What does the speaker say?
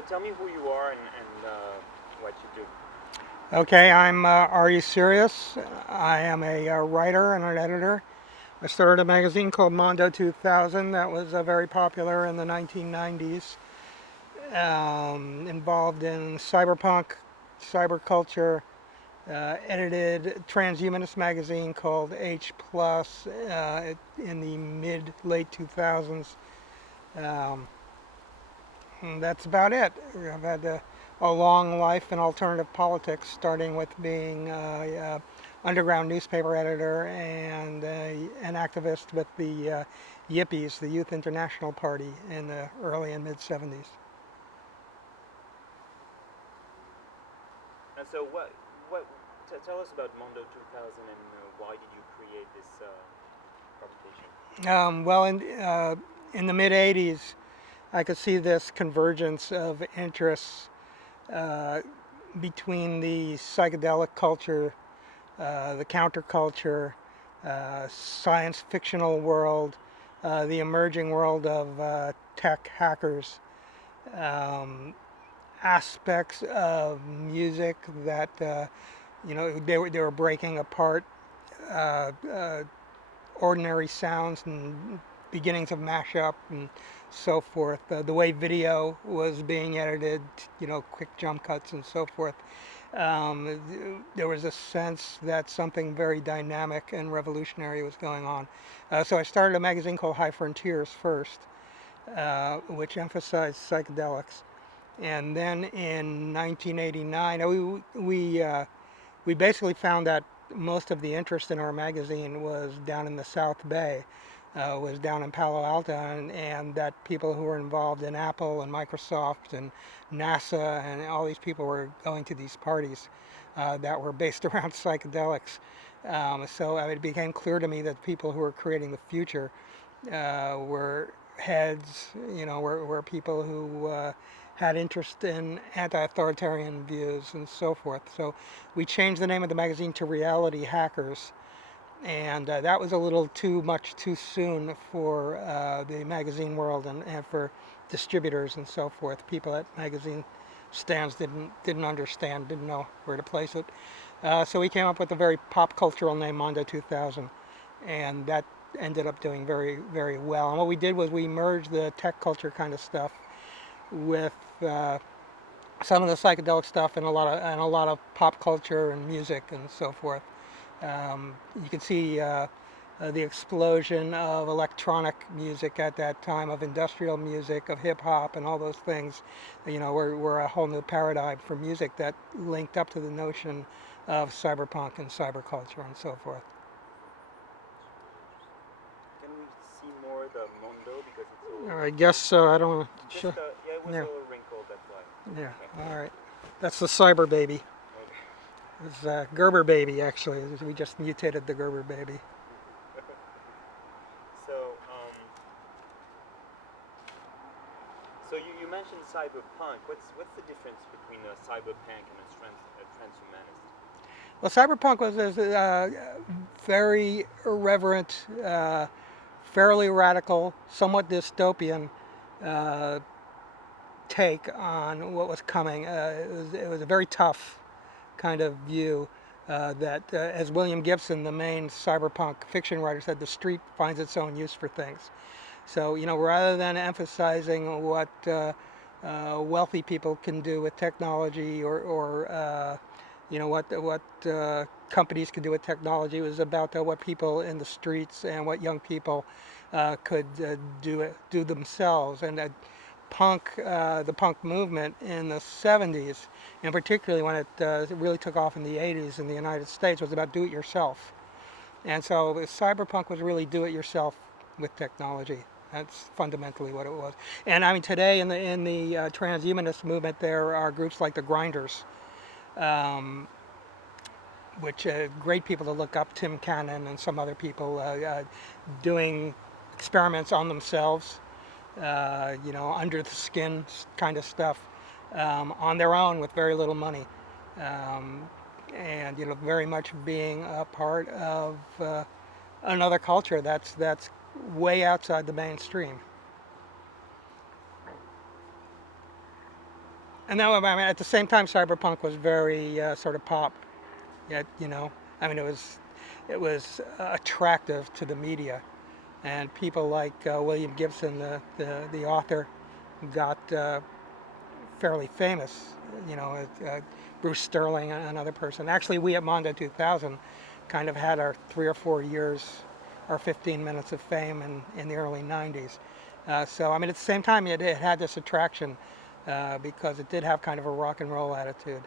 So tell me who you are and what you do. Okay, I'm Sirius. I am a writer and an editor. I started a magazine called Mondo 2000 that was very popular in the 1990s, involved in cyberpunk, cyberculture, edited transhumanist magazine called H Plus in the mid late 2000s. Um, and that's about it. I've had a long life in alternative politics, starting with being underground newspaper editor and an activist with the Yippies, the Youth International Party, in the early and mid 70s. And so what tell us about Mondo 2000 and why did you create this publication? In the mid 80s, I could see this convergence of interests uh, between the psychedelic culture, the counterculture, science fictional world, the emerging world of tech hackers, um, aspects of music that they were breaking apart uh, uh, ordinary sounds and beginnings of mashup and so forth. The way video was being edited, quick jump cuts and so forth. There was a sense that something very dynamic and revolutionary was going on. So I started a magazine called High Frontiers first, which emphasized psychedelics. And then in 1989, we basically found that most of the interest in our magazine was down in the South Bay, was down in Palo Alto, and that people who were involved in Apple and Microsoft and NASA and all these people were going to these parties that were based around psychedelics. So it became clear to me that people who were creating the future were heads, were people who had interest in anti-authoritarian views and so forth. So we changed the name of the magazine to Reality Hackers, and that was a little too much too soon for the magazine world and for distributors and so forth. People at magazine stands didn't understand, didn't know where to place it. So we came up with a very pop cultural name, Mondo 2000, and that ended up doing very very well. And what we did was we merged the tech culture kind of stuff with some of the psychedelic stuff and a lot of pop culture and music and so forth. You can see the explosion of electronic music at that time, of industrial music, of hip hop, and all those things. Were a whole new paradigm for music that linked up to the notion of cyberpunk and cyberculture and so forth. Can we see more the Mondo because it's a little I guess so. I don't. just Sure. yeah it was a Yeah. little wrinkled that's why. Yeah. Okay. All right. That's the cyber baby. Okay. It's Gerber baby actually. We just mutated the Gerber baby. So so you mentioned cyberpunk. What's the difference between a cyberpunk and a transhumanist? Well, cyberpunk was a very irreverent, fairly radical, somewhat dystopian uh, take on what was coming. It was a very tough kind of view that, as William Gibson, the main cyberpunk fiction writer, said, the street finds its own use for things. So, rather than emphasizing what wealthy people can do with technology or what companies can do with technology, it was about what people in the streets and what young people could do themselves. And the punk movement in the 70s, and particularly when it really took off in the 80s in the United States, was about do-it-yourself. And so cyberpunk was really do-it-yourself with technology. That's fundamentally what it was. And I mean, today in the transhumanist movement, there are groups like the Grinders, um, which great people to look up. Tim Cannon and some other people doing experiments on themselves, under the skin kind of stuff, on their own with very little money, um, and very much being a part of another culture that's way outside the mainstream. And now, I mean, at the same time, cyberpunk was very sort of pop. Yet, I mean, it was attractive to the media, and people like William Gibson, the author, got fairly famous. Bruce Sterling, another person. Actually, we at Mondo 2000 kind of had our 3 or 4 years, our 15 minutes of fame in the early 90s. So, I mean, at the same time, it had this attraction because it did have kind of a rock and roll attitude.